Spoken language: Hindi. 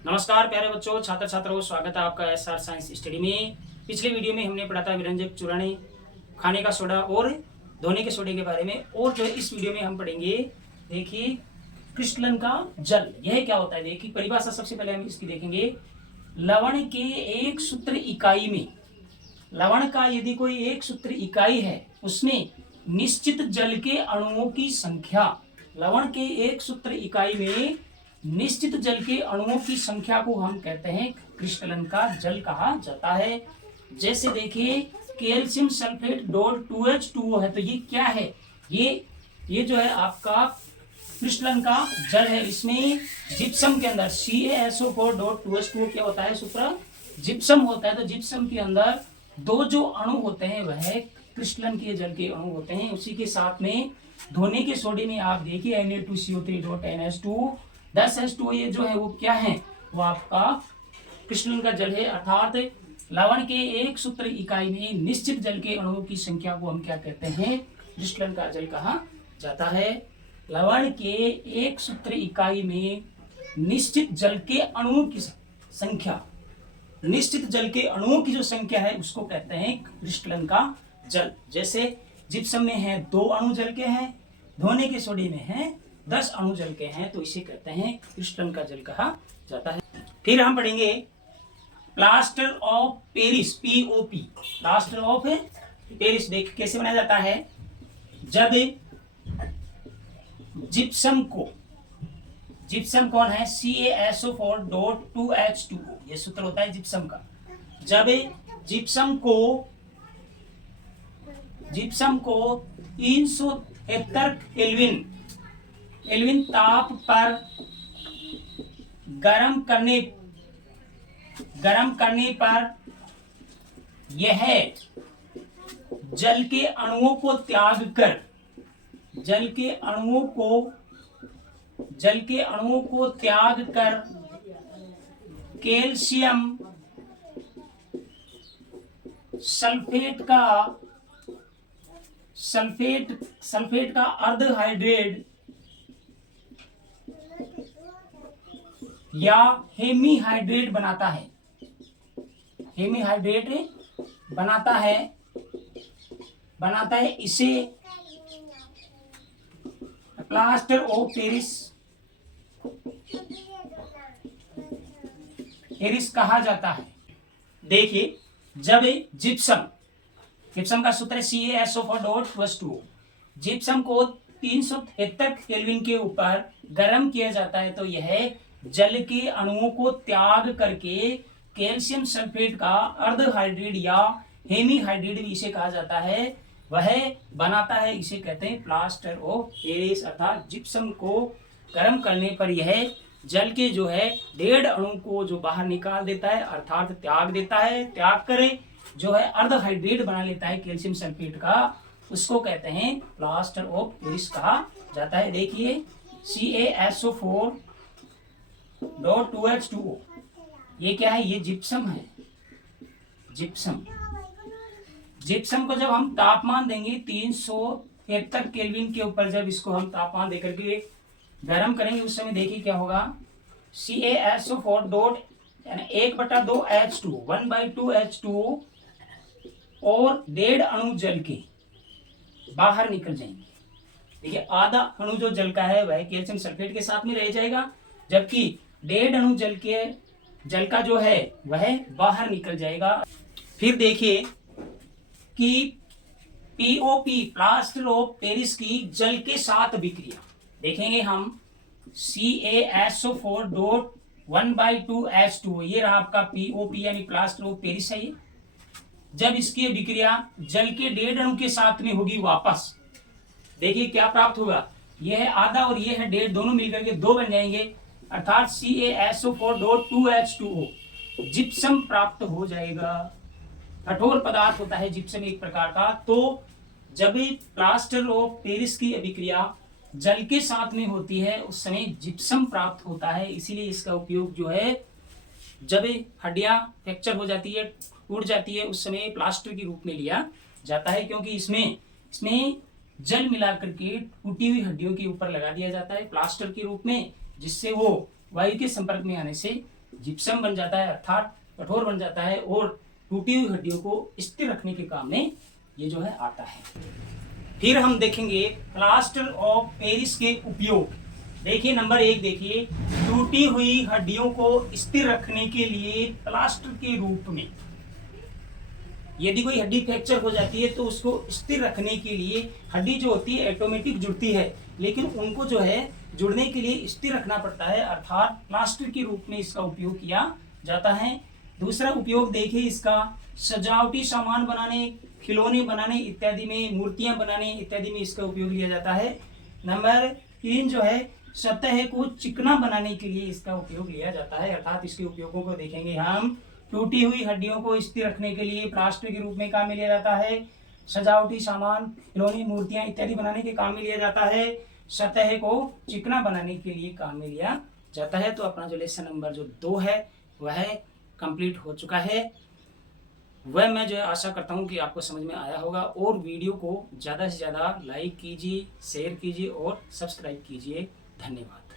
नमस्कार प्यारे बच्चों, छात्र छात्राओं, स्वागत है आपका एसआर साइंस स्टडी में। पिछले वीडियो में हमने पढ़ा था विरंजक, चूर्ण, खाने का सोडा और धोने के सोडे के बारे में। और जो है इस वीडियो में हम पढ़ेंगे, देखिए, क्रिस्टलन का जल। यह क्या होता है, देखिए परिभाषा सबसे पहले हम इसकी देखेंगे। लवण के एक सूत्र इकाई में, लवण का यदि कोई एक सूत्र इकाई है उसमें निश्चित जल के अणुओं की संख्या, लवण के एक सूत्र इकाई में निश्चित जल के अणुओं की संख्या को हम कहते हैं क्रिस्टलन का जल कहा जाता है। जैसे देखिए, कैल्शियम सल्फेट डॉट 2H2O है, तो ये क्या है, ये जो है आपका क्रिस्टलन का जल है। इसमें जिप्सम के अंदर CaSO4 डॉट 2H2O क्या होता है, सूत्र जिप्सम होता है। तो जिप्सम के अंदर दो जो अणु होते हैं वह क्रिस्टलन के जल के अणु होते हैं। उसी के साथ में धोने के सोडे में आप देखिए Na2CO3 डॉट NH2 10H2O, ये जो है वो क्या है, वो आपका क्रिस्टलन का जल है। अर्थात लवण के एक सूत्र इकाई में निश्चित जल के अणुओं की संख्या को हम क्या कहते हैं, क्रिस्टलन का जल कहा जाता है। लवण के एक सूत्र इकाई में निश्चित जल के अणुओं की संख्या, निश्चित जल के अणुओं की जो संख्या है उसको कहते हैं क्रिस्टलन का जल। जैसे जिप्सम में है 2 अणु जल के हैं, धोने के सोडे में है 10 अणु जल के हैं, तो इसे कहते हैं क्रिस्टलन का जल कहा जाता है। फिर हम पढ़ेंगे plaster of Paris, POP, plaster of Paris. देख कैसे बनाया जाता है। जब जिप्सम को, जिप्सम कौन है, CaSO4 डॉट 2H2O, ये सूत्र होता है जिप्सम का। जब जिप्सम को 373 केल्विन ताप पर गर्म करने पर यह जल के अणुओं को त्याग कर, जल के अणुओं को त्याग कर कैल्शियम सल्फेट का अर्धहाइड्रेट या हेमीहाइड्रेट बनाता है, हेमीहाइड्रेट बनाता है। इसे प्लास्टर ऑफ पेरिस कहा जाता है। देखिए, जब जिप्सम का सूत्र है CaSO4 डॉट 2H2O, जिप्सम को 373 केल्विन के ऊपर गर्म किया जाता है तो यह जल के अणुओं को त्याग करके कैल्शियम सल्फेट का अर्धहाइड्रेट या हेमीहाइड्रेट भी इसे कहा जाता है, वह बनाता है। इसे कहते हैं प्लास्टर ऑफ पेरिस। अर्थात जिप्सम को गर्म करने पर यह जल के जो है 1.5 अणु को जो बाहर निकाल देता है, अर्थात त्याग देता है, त्याग करे जो है अर्धहाइड्रेट बना लेता है कैल्शियम सल्फेट का, उसको कहते हैं प्लास्टर ऑफ पेरिस कहा जाता है। देखिए, CaSO4 डॉट 2H2O, ये क्या है, ये जिप्सम है। जिप्सम को जब हम तापमान देंगे 373 केल्विन के ऊपर, जब इसको हम तापमान देकर के गर्म करेंगे उस समय देखिए क्या होगा, CaSO4 डॉट 1/2H2 1/2H2O और 1.5 अणु जल के बाहर निकल जाएंगे। देखिए, आधा अणु जो जल का है वह कैल्शियम सल्फेट के साथ में रह जाएगा, जबकि 1.5 अणु जल का जो है वह बाहर निकल जाएगा। फिर देखिए कि POP, प्लास्टर ऑफ पेरिस की जल के साथ विक्रिया देखेंगे हम। CaSO4 डॉट 1/2H2O, ये रहा आपका POP यानी प्लास्टर ऑफ पेरिस है। ये जब इसकी विक्रिया जल के 1.5 अणु के साथ में होगी वापस, देखिए क्या प्राप्त होगा, यह है आधा और ये है 1.5, दोनों मिलकर के 2 बन जाएंगे, अर्थात CaSO4 डॉट 2H2O जिप्सम प्राप्त हो जाएगा। कठोर पदार्थ होता है जिप्सम एक प्रकार का। तो जब प्लास्टर ऑफ पेरिस की अभिक्रिया जल के साथ में होती है उस समय जिप्सम प्राप्त होता है। इसीलिए इसका उपयोग जो है जब हड्डियां फ्रैक्चर हो जाती है, टूट जाती है, उस समय प्लास्टर के रूप में लिया जाता है, क्योंकि इसमें जल मिला करके टूटी हुई हड्डियों के ऊपर लगा दिया जाता है प्लास्टर के रूप में, जिससे वो वायु के संपर्क में आने से जिप्सम बन जाता है, अर्थात कठोर बन जाता है और टूटी हुई हड्डियों को स्थिर रखने के काम में ये जो है आता है। फिर हम देखेंगे प्लास्टर ऑफ पेरिस के उपयोग। देखिए नंबर 1 देखिए, टूटी हुई हड्डियों को स्थिर रखने के लिए प्लास्टर के रूप में, यदि कोई हड्डी फ्रैक्चर हो जाती है तो उसको स्थिर रखने के लिए हड्डी जो होती है ऑटोमेटिक जुड़ती है, लेकिन उनको जो है जुड़ने के लिए स्थिर रखना पड़ता है, अर्थात प्लास्टर के रूप में इसका उपयोग किया जाता है। दूसरा उपयोग देखिए इसका, सजावटी सामान बनाने, खिलौने बनाने इत्यादि में, मूर्तियां बनाने इत्यादि में इसका उपयोग लिया जाता है। नंबर 3 जो है, सतह को चिकना बनाने के लिए इसका उपयोग लिया जाता है, अर्थात इसके उपयोगों को देखेंगे हम। टूटी हुई हड्डियों को स्थिर रखने के लिए प्लास्टर के रूप में काम में लिया जाता है। सजावटी सामान, खिलौने, मूर्तियां इत्यादि बनाने के काम में लिया जाता है। सतह को चिकना बनाने के लिए काम में लिया जाता है। तो अपना जो लेसन नंबर जो 2 है वह कंप्लीट हो चुका है। वह मैं जो है आशा करता हूँ कि आपको समझ में आया होगा, और वीडियो को ज़्यादा से ज़्यादा लाइक कीजिए, शेयर कीजिए और सब्सक्राइब कीजिए। धन्यवाद।